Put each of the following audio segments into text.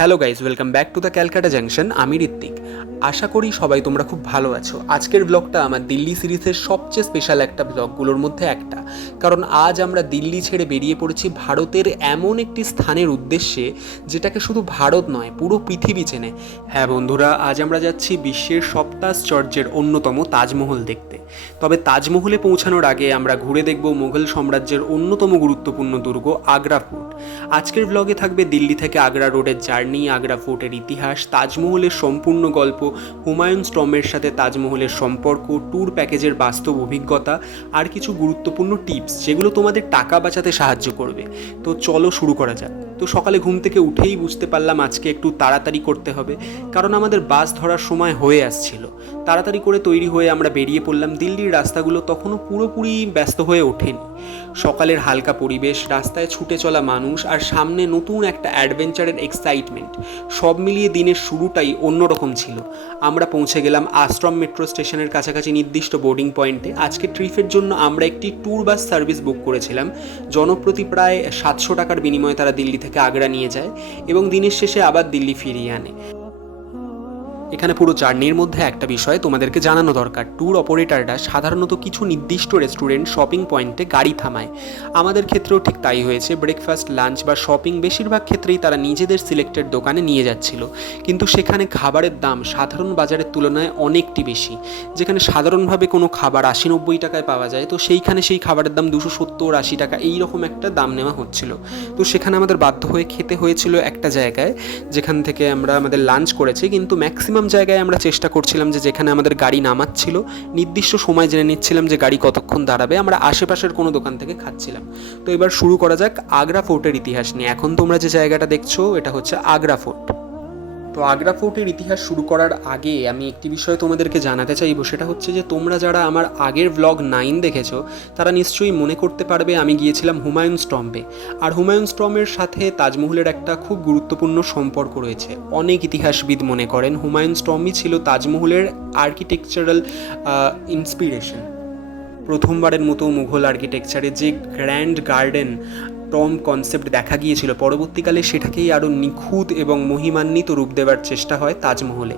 Hello guys, welcome back to the Calcutta junction. আমি ঋত্বিক। আশা করি সবাই তোমরা খুব ভালো আছো। আজকের ব্লগটা আমার দিল্লি সিরিজের সবচেয়ে স্পেশাল একটা ব্লগগুলোর মধ্যে একটা, কারণ আজ আমরা দিল্লি ছেড়ে বেরিয়ে পড়েছি ভারতের এমন একটি স্থানের উদ্দেশ্যে যেটাকে শুধু ভারত নয়, পুরো পৃথিবী চেনে। হ্যাঁ বন্ধুরা, আজ আমরা যাচ্ছি বিশ্বের সপ্তাশ্চর্যের অন্যতম তাজমহল দেখতে। তবে তাজমহলে পৌঁছানোর আগে আমরা ঘুরে দেখব মুঘল সাম্রাজ্যের অন্যতম গুরুত্বপূর্ণ দুর্গ আগ্রা ফোর্ট। আজকের ব্লগে থাকবে দিল্লি থেকে আগ্রা রোডের জার্নি, আগ্রা ফোর্টের ইতিহাস, তাজমহলের সম্পূর্ণ গল্প, হুমায়ুন স্টম্বের সাথে তাজমহলের সম্পর্ক, ট্যুর প্যাকেজের বাস্তব অভিজ্ঞতা আর কিছু গুরুত্বপূর্ণ টিপস যেগুলো তোমাদের টাকা বাঁচাতে সাহায্য করবে। তো চলো শুরু করা যাক। তো সকালে ঘুম থেকে উঠেই বুঝতে পারলাম আজকে একটু তাড়াতাড়ি করতে হবে, কারণ আমাদের বাস ধরার সময় হয়ে আসছিল। তাড়াতাড়ি করে তৈরি হয়ে আমরা বেরিয়ে পড়লাম। দিল্লির রাস্তাগুলো তখনও পুরোপুরি ব্যস্ত হয়ে ওঠেনি। সকালের হালকা পরিবেশ, রাস্তায় ছুটে চলা মানুষ আর সামনে নতুন একটা অ্যাডভেঞ্চারের এক্সাইটমেন্ট, সব মিলিয়ে দিনের শুরুটাই অন্যরকম ছিল। আমরা পৌঁছে গেলাম আশ্রম মেট্রো স্টেশনের কাছাকাছি নির্দিষ্ট বোর্ডিং পয়েন্টে। আজকে ট্রিপের জন্য আমরা একটি ট্যুর বাস সার্ভিস বুক করেছিলাম। জনপ্রতি প্রায় 700 টাকার বিনিময়ে তারা দিল্লি থেকে আগ্রা নিয়ে যায় এবং দিনের শেষে আবার দিল্লি ফিরিয়ে আনে। এখানে পুরো জার্নির মধ্যে একটা বিষয় তোমাদেরকে জানানো দরকার, ট্যুর অপারেটররা সাধারণত কিছু নির্দিষ্ট রেস্টুরেন্ট, শপিং পয়েন্টে গাড়ি থামায়। আমাদের ক্ষেত্রেও ঠিক তাই হয়েছে। ব্রেকফাস্ট, লাঞ্চ বা শপিং বেশিরভাগ ক্ষেত্রেই তারা নিজেদের সিলেক্টেড দোকানে নিয়ে যাচ্ছিল, কিন্তু সেখানে খাবারের দাম সাধারণ বাজারের তুলনায় অনেকটি বেশি। যেখানে সাধারণভাবে কোনো খাবার 80-90 টাকায় পাওয়া যায়, তো সেইখানে সেই খাবারের দাম 270-80 টাকা এইরকম একটা দাম নেওয়া হচ্ছিল। তো সেখানে আমাদের বাধ্য হয়ে খেতে হয়েছিল একটা জায়গায় যেখান থেকে আমরা আমাদের লাঞ্চ করেছি, কিন্তু ম্যাক্সিমাম জায়গায় আমরা চেষ্টা করছিলাম যে যেখানে আমাদের গাড়ি নামাচ্ছিল নির্দিষ্ট সময় জেনে নিচ্ছিলাম যে গাড়ি কতক্ষণ দাঁড়াবে, আমরা আশেপাশের কোনো দোকান থেকে খাচ্ছিলাম। তো এবার শুরু করা যাক আগ্রা ফোর্টের ইতিহাস নিয়ে। এখন তোমরা যে জায়গাটা দেখছো এটা হচ্ছে আগ্রা ফোর্ট। তো আগ্রা ফোর্টের ইতিহাস শুরু করার আগে আমি একটি বিষয় তোমাদেরকে জানাতে চাইবো, সেটা হচ্ছে যে তোমরা যারা আমার আগের ব্লগ 9 দেখেছো তারা নিশ্চয়ই মনে করতে পারবে আমি গিয়েছিলাম হুমায়ুন স্টম্বে। আর হুমায়ুন স্টম্বের সাথে তাজমহলের একটা খুব গুরুত্বপূর্ণ সম্পর্ক রয়েছে। অনেক ইতিহাসবিদ মনে করেন হুমায়ুন স্টম্বই ছিল তাজমহলের আর্কিটেকচারাল ইন্সপিরেশন। প্রথমবারের মতো মুঘল আর্কিটেকচারে যে গ্র্যান্ড গার্ডেন টম কনসেপ্ট দেখা গিয়েছিল, পরবর্তীকালে সেটাকেই আরও নিখুঁত এবং মহিমান্বিত রূপ দেওয়ার চেষ্টা হয় তাজমহলে।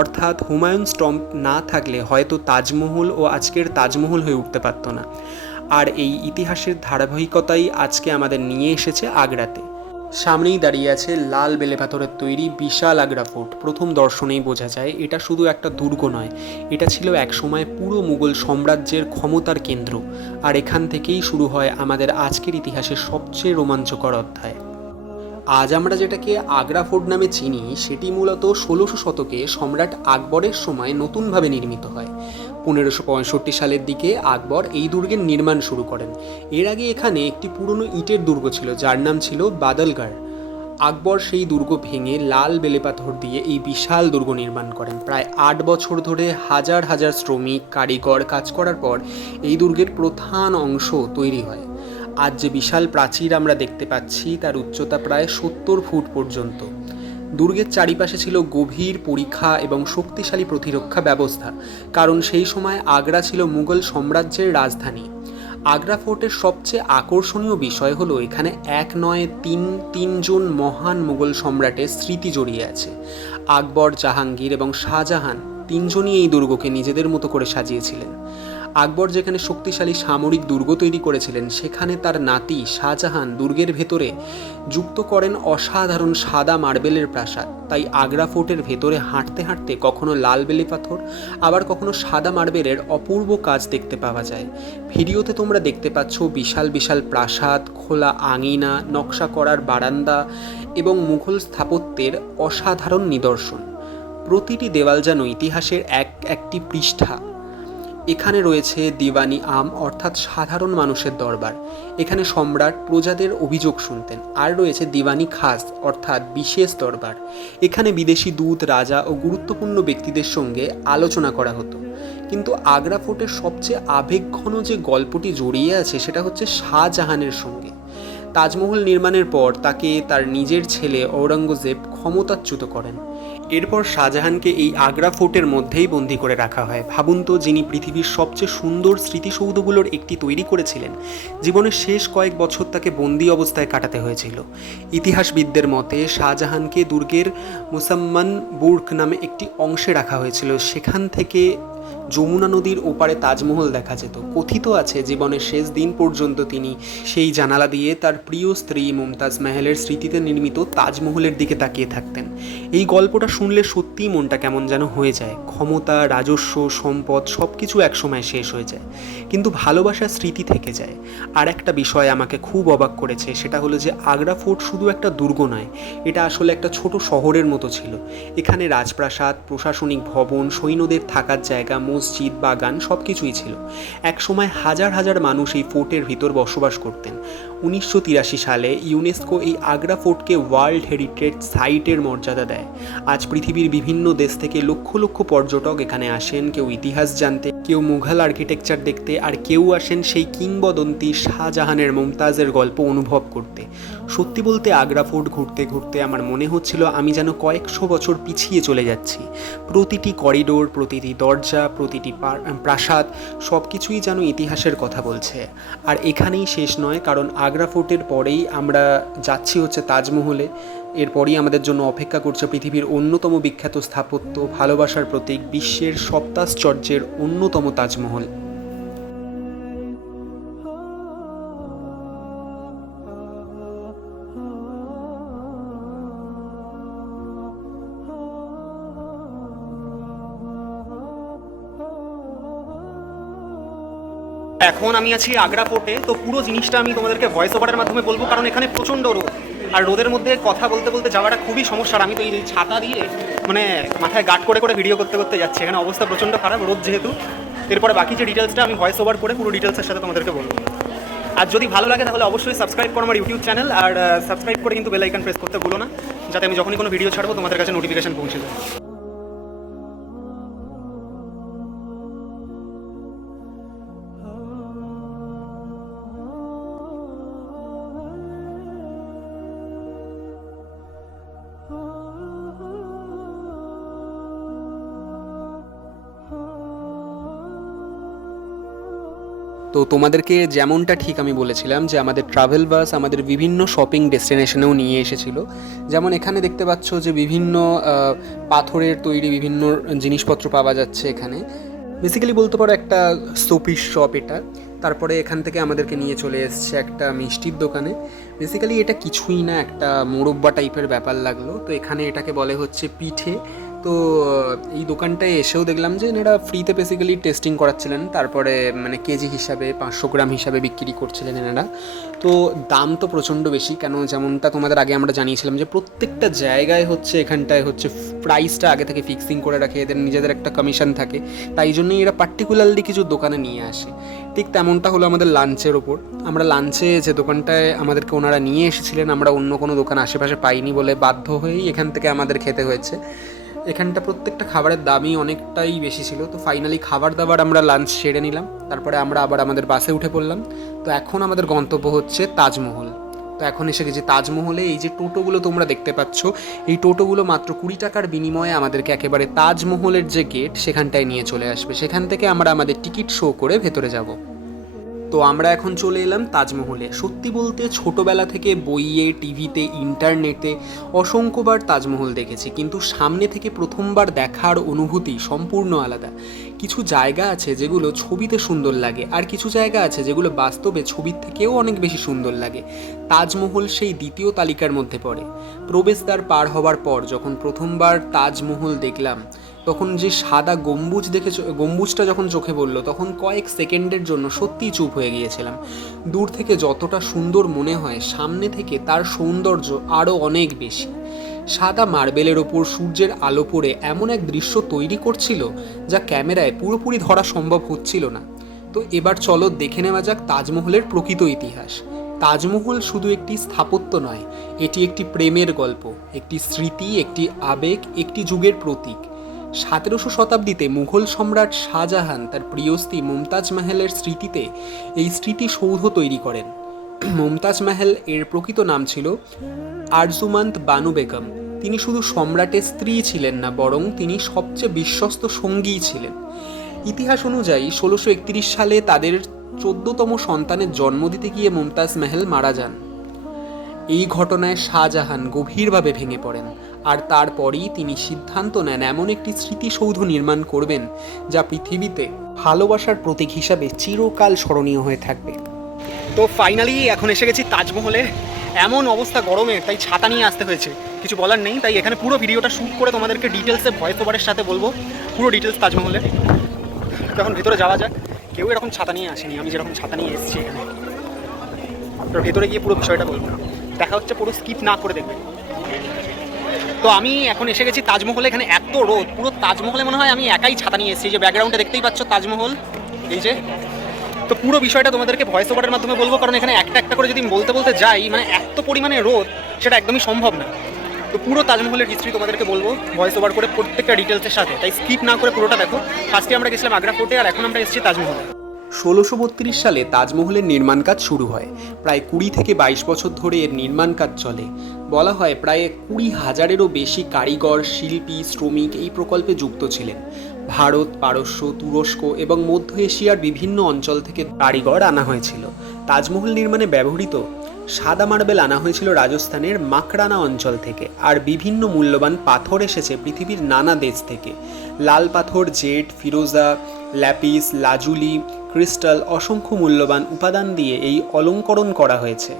অর্থাৎ হুমায়ুন স্টম্প না থাকলে হয়তো তাজমহল ও আজকের তাজমহল হয়ে উঠতে পারত না। আর এই ইতিহাসের ধারাবাহিকতাই আজকে আমাদের নিয়ে এসেছে আগ্রাতে। সামনেই দাঁড়িয়ে আছে লাল বেলে পাথরের তৈরি বিশাল আগ্রা ফোর্ট। প্রথম দর্শনেই বোঝা যায় এটা শুধু একটা দুর্গ নয়, এটা ছিল একসময় পুরো মুঘল সাম্রাজ্যের ক্ষমতার কেন্দ্র। আর এখান থেকেই শুরু হয় আমাদের আজকের ইতিহাসের সবচেয়ে রোমাঞ্চকর অধ্যায়। আজ আমরা যেটাকে আগ্রা ফোর্ট নামে চিনি সেটি মূলত 1600 শতকে সম্রাট আকবরের সময় নতুনভাবে নির্মিত হয়। 1565 সালের দিকে আকবর এই দুর্গের নির্মাণ শুরু করেন। এর আগে এখানে একটি পুরনো ইটের দুর্গ ছিল যার নাম ছিল বাদলগড়। আকবর সেই দুর্গ ভেঙে লাল বেলেপাথর দিয়ে এই বিশাল দুর্গ নির্মাণ করেন। প্রায় 8 বছর ধরে হাজার হাজার শ্রমিক, কারিগর কাজ করার পর এই দুর্গের প্রধান অংশ তৈরি হয়। আজ যে বিশাল প্রাচীর আমরা দেখতে পাচ্ছি তার উচ্চতা প্রায় 70 ফুট পর্যন্ত। দুর্গের চারিপাশে ছিল গভীর পরিখা এবং শক্তিশালী প্রতিরক্ষা ব্যবস্থা, কারণ সেই সময় আগ্রা ছিল মুঘল সাম্রাজ্যের রাজধানী। আগ্রা ফোর্টের সবচেয়ে আকর্ষণীয় বিষয় হলো এখানে এক নয় তিনজন মহান মুঘল সম্রাটের স্মৃতি জড়িয়ে আছে। আকবর, জাহাঙ্গীর এবং শাহজাহান তিনজনই এই দুর্গকে নিজেদের মতো করে সাজিয়েছিলেন। আকবর যেখানে শক্তিশালী সামরিক দুর্গ তৈরি করেছিলেন, সেখানে তার নাতি শাহজাহান দুর্গের ভেতরে যুক্ত করেন অসাধারণ সাদা মার্বেলের প্রাসাদ। তাই আগ্রা ফোর্টের ভেতরে হাঁটতে হাঁটতে কখনো লাল বেলে পাথর, আবার কখনো সাদা মার্বেলের অপূর্ব কাজ দেখতে পাওয়া যায়। ভিডিওতে তোমরা দেখতে পাচ্ছ বিশাল বিশাল প্রাসাদ, খোলা আঙিনা, নকশা করার বারান্দা এবং মুঘল স্থাপত্যের অসাধারণ নিদর্শন। প্রতিটি দেওয়াল যেন ইতিহাসের একটি পৃষ্ঠা। এখানে রয়েছে দিওয়ানি আম, অর্থাৎ সাধারণ মানুষের দরবার। এখানে সম্রাট প্রজাদের অভিযোগ শুনতেন। আর রয়েছে দিওয়ানি খাস, অর্থাৎ বিশেষ দরবার। এখানে বিদেশি দূত, রাজা ও গুরুত্বপূর্ণ ব্যক্তিদের সঙ্গে আলোচনা করা হতো। কিন্তু আগ্রা ফোর্টের সবচেয়ে আবেগঘন যে গল্পটি জড়িয়ে আছে সেটা হচ্ছে শাহজাহানের সঙ্গে। তাজমহল নির্মাণের পর তাকে তার নিজের ছেলে ঔরঙ্গজেব ক্ষমতাচ্যুত করেন। এরপর শাহজাহানকে এই আগ্রা ফোর্টের মধ্যেই বন্দি করে রাখা হয়। ভাবুন তো, যিনি পৃথিবীর সবচেয়ে সুন্দর স্মৃতিসৌধগুলোর একটি তৈরি করেছিলেন, জীবনের শেষ কয়েক বছর তাকে বন্দি অবস্থায় কাটাতে হয়েছিল। ইতিহাসবিদদের মতে শাহজাহানকে দুর্গের মুসাম্মান বুর্গ নামে একটি অংশে রাখা হয়েছিল। সেখান থেকে যমুনা নদীর ওপারে তাজমহল দেখা যেত। কথিত আছে জীবনের শেষ দিন পর্যন্ত তিনি সেই জানালা দিয়ে তার প্রিয় স্ত্রী মুমতাজ মেহেলের স্মৃতিতে নির্মিত তাজমহলের দিকে তাকিয়ে থাকতেন। এই গল্পটা শুনলে সত্যিই মনটা কেমন যেন হয়ে যায়। ক্ষমতা, রাজস্ব, সম্পদ সব কিছু একসময় শেষ হয়ে যায়, কিন্তু ভালোবাসার স্মৃতি থেকে যায়। আর একটা বিষয় আমাকে খুব অবাক করেছে, সেটা হলো যে আগ্রা ফোর্ট শুধু একটা দুর্গ নয়, এটা আসলে একটা ছোট শহরের মতো ছিল। এখানে রাজপ্রাসাদ, প্রশাসনিক ভবন, সৈন্যদের থাকার জায়গা, মসজিদ, বাগান সব কিছুই ছিল। একসময় হাজার হাজার মানুষ এই ফোর্টের ভিতর বসবাস করতেন। 1983 সালে ইউনেস্কো এই আগ্রা ফোর্টকে ওয়ার্ল্ড হেরিটেজ সাইটের মর্যাদা দেয়। আজ পৃথিবীর বিভিন্ন দেশ থেকে লক্ষ লক্ষ পর্যটক এখানে আসেন, কেউ ইতিহাস জানতে, কেউ মুঘল আর্কিটেকচার দেখতে, আর কেউ আসেন সেই কিংবদন্তি শাহজাহানের মুমতাজের গল্প অনুভব করতে। সত্যি বলতে আগ্রা ফোর্ট ঘুরতে ঘুরতে আমার মনে হচ্ছিল আমি যেন কয়েকশো বছর পিছিয়ে চলে যাচ্ছি। প্রতিটি করিডোর, প্রতিটি দরজা, প্রতিটি প্রাসাদ সব কিছুই যেন ইতিহাসের কথা বলছে। আর এখানেই শেষ নয়, কারণ আগ্রা ফোর্টের পরেই আমরা যাচ্ছি হচ্ছে তাজমহলে। এরপরই আমাদের জন্য অপেক্ষা করছে পৃথিবীর অন্যতম বিখ্যাত স্থাপত্য, ভালোবাসার প্রতীক, বিশ্বের সপ্তাশ্চর্যের অন্যতম তাজমহল। এখন আমি আছি আগ্রা ফোর্টে। তো পুরো জিনিসটা আমি তোমাদেরকে ভয়েস ওভারের মাধ্যমে বলবো, কারণ এখানে প্রচণ্ড রোদ, আর রোদের মধ্যে কথা বলতে বলতে যাওয়াটা খুবই সমস্যার। আমি তো এই ছাতা দিয়ে মানে মাথায় গার্ড করে করে ভিডিও করতে করতে যাচ্ছি, এখানে অবস্থা প্রচণ্ড খারাপ, রোদ যেহেতু। এরপরে বাকি যে ডিটেলসটা আমি ভয়েস ওভার করে পুরো ডিটেলসের সাথে তোমাদেরকে বলবো। আর যদি ভালো লাগে তাহলে অবশ্যই সাবস্ক্রাইব করো আমার ইউটিউব চ্যানেল, আর সাবস্ক্রাইব করে কিন্তু বেল আইকন প্রেস করতে ভুলো না, যাতে আমি যখনই কোনো ভিডিও ছাড়বো তোমাদের কাছে নোটিফিকেশন পৌঁছে যায়। তো তোমাদেরকে যেমনটা ঠিক আমি বলেছিলাম যে আমাদের ট্রাভেল বাস আমাদের বিভিন্ন শপিং ডেস্টিনেশনেও নিয়ে এসেছিলো। যেমন এখানে দেখতে পাচ্ছ যে বিভিন্ন পাথরের তৈরি বিভিন্ন জিনিসপত্র পাওয়া যাচ্ছে এখানে। বেসিক্যালি বলতে পারো একটা শোপিস শপ এটা। তারপরে এখান থেকে আমাদেরকে নিয়ে চলে এসছে একটা মিষ্টির দোকানে। বেসিক্যালি এটা কিছুই না, একটা মোরব্বা টাইপের ব্যাপার লাগলো। তো এখানে এটাকে বলে হচ্ছে পিঠে। তো এই দোকানটায় এসেও দেখলাম যে এনারা ফ্রিতে বেসিক্যালি টেস্টিং করাচ্ছিলেন, তারপরে মানে কেজি হিসাবে 500 গ্রাম হিসাবে বিক্রি করছিলেন এনারা। তো দাম তো প্রচণ্ড বেশি, কেন যেমনটা তোমাদের আগে আমরা জানিয়েছিলাম যে প্রত্যেকটা জায়গায় হচ্ছে এখানটায় হচ্ছে প্রাইসটা আগে থেকে ফিক্সিং করে রাখে, এদের নিজেদের একটা কমিশন থাকে, তাই জন্যই এরা পার্টিকুলারলি কিছু দোকানে নিয়ে আসে। ঠিক তেমনটা হলো আমাদের লাঞ্চের ওপর। আমরা লাঞ্চে যে দোকানটায় আমাদেরকে ওনারা নিয়ে এসেছিলেন, আমরা অন্য কোনো দোকান আশেপাশে পাইনি বলে বাধ্য হয়েই এখান থেকে আমাদের খেতে হয়েছে। এখানটা প্রত্যেকটা খাবারের দামই অনেকটাই বেশি ছিল। তো ফাইনালি খাবার দাবার আমরা লাঞ্চ সেরে নিলাম, তারপরে আমরা আবার আমাদের বাসে উঠে পড়লাম। তো এখন আমাদের গন্তব্য হচ্ছে তাজমহল। তো এখন এসে গেছি তাজমহলে। এই যে টোটোগুলো তোমরা দেখতে পাচ্ছ, এই টোটোগুলো মাত্র 20 টাকার বিনিময়ে আমাদেরকে একেবারে তাজমহলের যে গেট সেখানটায় নিয়ে চলে আসবে। সেখান থেকে আমরা আমাদের টিকিট শো করে ভেতরে যাব। তো আমরা এখন চলে এলাম তাজমহলে। সত্যি বলতে ছোটোবেলা থেকে বইয়ে, টিভিতে, ইন্টারনেটে অসংখ্যবার তাজমহল দেখেছি, কিন্তু সামনে থেকে প্রথমবার দেখার অনুভূতি সম্পূর্ণ আলাদা। কিছু জায়গা আছে যেগুলো ছবিতে সুন্দর লাগে, আর কিছু জায়গা আছে যেগুলো বাস্তবে ছবির থেকেও অনেক বেশি সুন্দর লাগে। তাজমহল সেই দ্বিতীয় তালিকার মধ্যে পড়ে। প্রবেশদ্বার পার হওয়ার পর যখন প্রথমবার তাজমহল দেখলাম, তখন যে সাদা গম্বুজ দেখে গম্বুজটা যখন চোখে পড়লো, তখন কয়েক সেকেন্ডের জন্য সত্যিই চুপ হয়ে গিয়েছিলাম। দূর থেকে যতটা সুন্দর মনে হয়, সামনে থেকে তার সৌন্দর্য আরও অনেক বেশি। সাদা মার্বেলের ওপর সূর্যের আলো পড়ে এমন এক দৃশ্য তৈরি করছিল যা ক্যামেরায় পুরোপুরি ধরা সম্ভব হচ্ছিল না। তো এবার চলো দেখে নেওয়া যাক তাজমহলের প্রকৃত ইতিহাস। তাজমহল শুধু একটি স্থাপত্য নয়, এটি একটি প্রেমের গল্প, একটি স্মৃতি, একটি আবেগ, একটি যুগের প্রতীক। 17শো শতাব্দীতে মুঘল সম্রাট শাহজাহান তার প্রিয় স্ত্রী মুমতাজ মেহেলের স্মৃতিতে এই স্মৃতিসৌধ তৈরি করেন। মুমতাজ মেহেল এর প্রকৃত নাম ছিল আরজুমান্ত বানু বেগম। তিনি শুধু সম্রাটের স্ত্রী ছিলেন না, বরং তিনি সবচেয়ে বিশ্বস্ত সঙ্গীই ছিলেন। ইতিহাস অনুযায়ী 1631 সালে তাদের 14তম সন্তানের জন্ম দিতে গিয়ে মুমতাজ মহল মারা যান। এই ঘটনায় শাহজাহান গভীরভাবে ভেঙে পড়েন, আর তারপরই তিনি সিদ্ধান্ত নেন এমন একটি স্মৃতিসৌধ নির্মাণ করবেন যা পৃথিবীতে ভালোবাসার প্রতীক হিসাবে চিরকাল স্মরণীয় হয়ে থাকবে। তো ফাইনালি এখন এসে গেছি তাজমহলে। এমন অবস্থা গরমে, তাই ছাতা নিয়ে আসতে হয়েছে, কিছু বলার নেই। তাই এখানে পুরো ভিডিওটা শ্যুট করে তোমাদেরকে ডিটেলসে ভয়েস ওভারের সাথে বলবো, পুরো ডিটেলস তাজমহলে। তখন ভেতরে যাওয়া যাক। কেউ এরকম ছাতা নিয়ে আসেনি, আমি যেরকম ছাতা নিয়ে এসেছি এখানে। তো ভেতরে গিয়ে পুরো বিষয়টা বলবো, দেখা হচ্ছে, পুরো স্কিপ না করে দেখবে। তো আমি এখন এসে গেছি তাজমহলে। এখানে এত রোদ, পুরো তাজমহলে মনে হয় আমি একাই ছাতা নিয়ে এসেছি। যে ব্যাকগ্রাউন্ডে দেখতেই পাচ্ছ তাজমহল, এই যে। তো পুরো বিষয়টা তোমাদেরকে ভয়েস ওভারের মাধ্যমে বলবো, কারণ এখানে একটা একটা করে যদি বলতে বলতে যাই, মানে এত পরিমাণে রোদ, সেটা একদমই সম্ভব না। তো পুরো তাজমহলের হিস্ট্রি তোমাদেরকে বলবো ভয়েস ওভার করে, প্রত্যেকটা ডিটেলসের সাথে। তাই স্কিপ না করে পুরোটা দেখো। ফার্স্টে আমরা গেছিলাম আগ্রা ফোর্টে, আর এখন আমরা এসেছি তাজমহলে। 1632 সালে তাজমহলের নির্মাণ কাজ শুরু হয়। প্রায় 20 থেকে 22 বছর ধরে এর নির্মাণ কাজ চলে। বলা হয় প্রায় 20,000-এরও বেশি কারিগর, শিল্পী, শ্রমিক এই প্রকল্পে যুক্ত ছিলেন। ভারত, পারস্য, তুরস্ক এবং মধ্য এশিয়ার বিভিন্ন অঞ্চল থেকে কারিগর আনা হয়েছিল। তাজমহল নির্মাণে ব্যবহৃত সাদা মার্বেল আনা হয়েছিল রাজস্থানের মাকরানা অঞ্চল থেকে, আর বিভিন্ন মূল্যবান পাথর এসেছে পৃথিবীর নানা দেশ থেকে। লাল পাথর, জেড, ফিরোজা, ল্যাপিস, লাজুলি, ক্রিস্টাল, অসংখ্য মূল্যবান উপাদান দিয়ে এই অলঙ্করণ করা হয়েছে।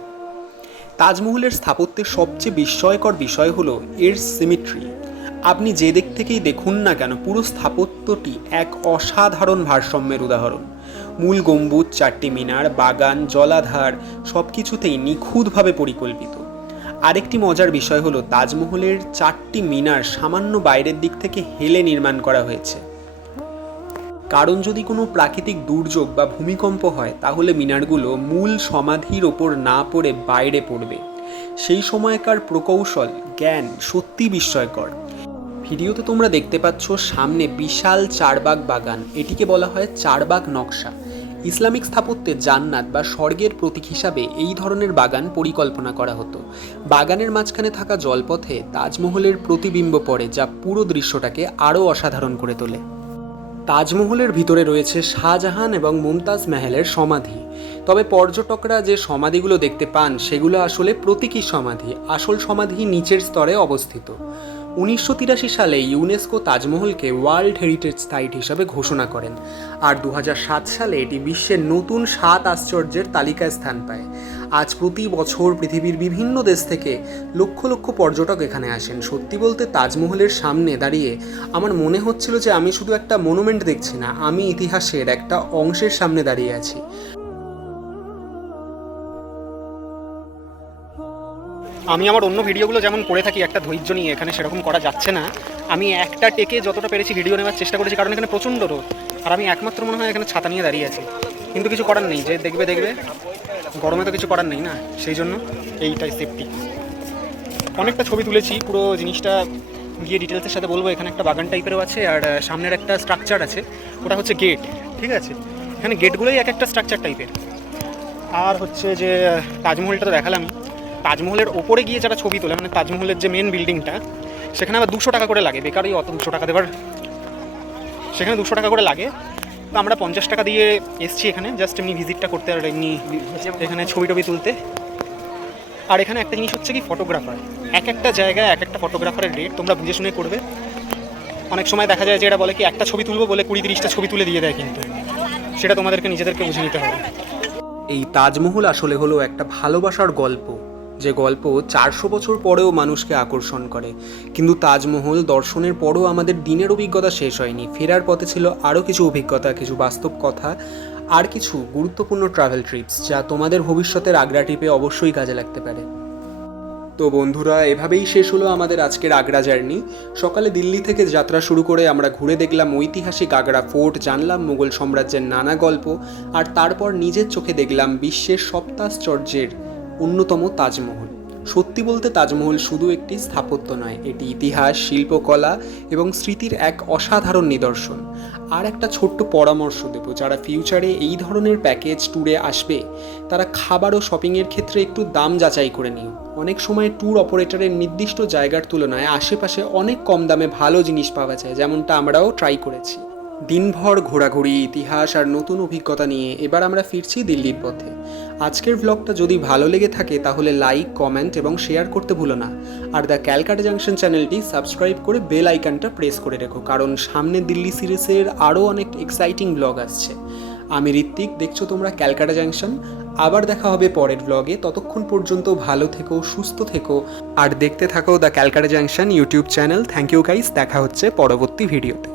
তাজমহলের স্থাপত্যের সবচেয়ে বিস্ময়কর বিষয় হলো এর সিমেট্রি। আপনি যে দিক থেকেই দেখুন না কেন, পুরো স্থাপত্যটি এক অসাধারণ ভারসাম্যের উদাহরণ। মূল গম্বুজ, 4টি মিনার, বাগান, জলাধার সব কিছুতেই নিখুঁতভাবে পরিকল্পিত। আরেকটি মজার বিষয় হলো তাজমহলের 4টি মিনার সামান্য বাইরের দিক থেকে হেলে নির্মাণ করা হয়েছে। কারণ যদি কোনো প্রাকৃতিক দুর্যোগ বা ভূমিকম্প হয়, তাহলে মিনারগুলো মূল সমাধির ওপর না পড়ে বাইরে পড়বে। সেই সময়কার প্রকৌশল, জ্ঞান সত্যি বিস্ময়কর। ভিডিওতে তোমরা দেখতে পাচ্ছ সামনে বিশাল চারবাগ বাগান। এটিকে বলা হয় চারবাগ নকশা। ইসলামিক স্থাপত্যে জান্নাত বা স্বর্গের প্রতীক হিসাবে এই ধরনের বাগান পরিকল্পনা করা হতো। বাগানের মাঝখানে থাকা জলপথে তাজমহলের প্রতিবিম্ব পড়ে, যা পুরো দৃশ্যটাকে আরও অসাধারণ করে তোলে। তাজমহলের ভিতরে রয়েছে শাহজাহান এবং মুমতাজ মহলের সমাধি। তবে পর্যটকরা যে সমাধিগুলো দেখতে পান, সেগুলো আসলে প্রতীকী সমাধি। আসল সমাধি নিচের স্তরে অবস্থিত। 1983 সালে ইউনেস্কো তাজমহলকে ওয়ার্ল্ড হেরিটেজ সাইট হিসাবে ঘোষণা করেন, আর 2007 সালে এটি বিশ্বের নতুন 7 আশ্চর্যের তালিকায় স্থান পায়। আজ প্রতি বছর পৃথিবীর বিভিন্ন দেশ থেকে লক্ষ লক্ষ পর্যটক এখানে আসেন। সত্যি বলতে তাজমহলের সামনে দাঁড়িয়ে আমার মনে হচ্ছিল যে আমি শুধু একটা মনুমেন্ট দেখছি না, আমি ইতিহাসের একটা অংশের সামনে দাঁড়িয়ে আছি। আমি আমার অন্য ভিডিওগুলো যেমন করে থাকি একটা ধৈর্য নিয়ে, এখানে সেরকম করা যাচ্ছে না। আমি একটা টেকে যতটা পেরেছি ভিডিও নেওয়ার চেষ্টা করেছি, কারণ এখানে প্রচণ্ড রোদ, আর আমি একমাত্র মনে হয় এখানে ছাতা নিয়ে দাঁড়িয়ে আছি। কিন্তু কিছু করার নেই, যে দেখবে দেখবে, গরমে তো কিছু করার নেই না, সেই জন্য এইটাই সেফটি। অনেকটা ছবি তুলেছি, পুরো জিনিসটা গিয়ে ডিটেলসের সাথে বলবো। এখানে একটা বাগান টাইপেরও আছে, আর সামনের একটা স্ট্রাকচার আছে, ওটা হচ্ছে গেট। ঠিক আছে, এখানে গেটগুলোই এক একটা স্ট্রাকচার টাইপের। আর হচ্ছে যে তাজমহলটা তো দেখালামই। তাজমহলের ওপরে গিয়ে যারা ছবি তোলে, মানে তাজমহলের যে মেন বিল্ডিংটা, সেখানে আবার 200 টাকা করে লাগে। বেকারই অত 200 টাকা দেবার, সেখানে 200 টাকা করে লাগে। তো আমরা 50 টাকা দিয়ে এসছি এখানে, জাস্ট এমনি ভিজিটটা করতে, আর এমনি এখানে ছবি টবি তুলতে। আর এখানে একটা জিনিস হচ্ছে কি, ফটোগ্রাফার। এক একটা জায়গায় এক একটা ফটোগ্রাফারের রেট তোমরা বুঝে শুনে করবে। অনেক সময় দেখা যায় যে এটা বলে কি একটা ছবি তুলবো বলে 20-30টা ছবি তুলে দিয়ে দেয়, কিন্তু সেটা তোমাদেরকে নিজেদেরকে বুঝে নিতে হবে। এই তাজমহল আসলে হলো একটা ভালোবাসার গল্প, যে গল্প 400 বছর পরেও মানুষকে আকর্ষণ করে। কিন্তু তাজমহল দর্শনের পরও আমাদের দিনের অভিজ্ঞতা শেষ হয়নি। ফেরার পথে ছিল আরও কিছু অভিজ্ঞতা, কিছু বাস্তব কথা, আর কিছু গুরুত্বপূর্ণ ট্রাভেল ট্রিপস, যা তোমাদের ভবিষ্যতের আগ্রা ট্রিপে অবশ্যই কাজে লাগতে পারে। তো বন্ধুরা, এভাবেই শেষ হলো আমাদের আজকের আগ্রা জার্নি। সকালে দিল্লি থেকে যাত্রা শুরু করে আমরা ঘুরে দেখলাম ঐতিহাসিক আগ্রা ফোর্ট, জানলাম মুঘল সাম্রাজ্যের নানা গল্প, আর তারপর নিজের চোখে দেখলাম বিশ্বের সপ্তাশ্চর্যের অন্যতম তাজমহল। সত্যি বলতে তাজমহল শুধু একটি স্থাপত্য নয়, এটি ইতিহাস, শিল্পকলা এবং স্মৃতির এক অসাধারণ নিদর্শন। আর একটা ছোট্ট পরামর্শ দেবো, যারা ফিউচারে এই ধরনের প্যাকেজ ট্যুরে আসবে তারা খাবার ও শপিংয়ের ক্ষেত্রে একটু দাম যাচাই করে নিও। অনেক সময় ট্যুর অপারেটরের নির্দিষ্ট জায়গার তুলনায় আশেপাশে অনেক কম দামে ভালো জিনিস পাওয়া যায়, যেমনটা আমরাও ট্রাই করেছি। দিনভর ঘোরাঘুরি, ইতিহাস আর নতুন অভিজ্ঞতা নিয়ে এবার আমরা ফিরছি দিল্লির পথে। আজকের ব্লগটা যদি ভালো লেগে থাকে তাহলে লাইক, কমেন্ট এবং শেয়ার করতে ভুলো না। আর দ্য ক্যালকাটা জাংশন চ্যানেলটি সাবস্ক্রাইব করে বেল আইকনটা প্রেস করে রেখো, কারণ সামনে দিল্লি সিরিজের আরও অনেক এক্সাইটিং ব্লগ আসছে। আমি ঋত্বিক, দেখছো তোমরা ক্যালকাটা জাংশন। আবার দেখা হবে পরের ব্লগে। ততক্ষণ পর্যন্ত ভালো থেকো, সুস্থ থেকো আর দেখতে থাকো the Calcutta junction YouTube channel. Thank you guys, দেখা হচ্ছে পরবর্তী ভিডিওতে।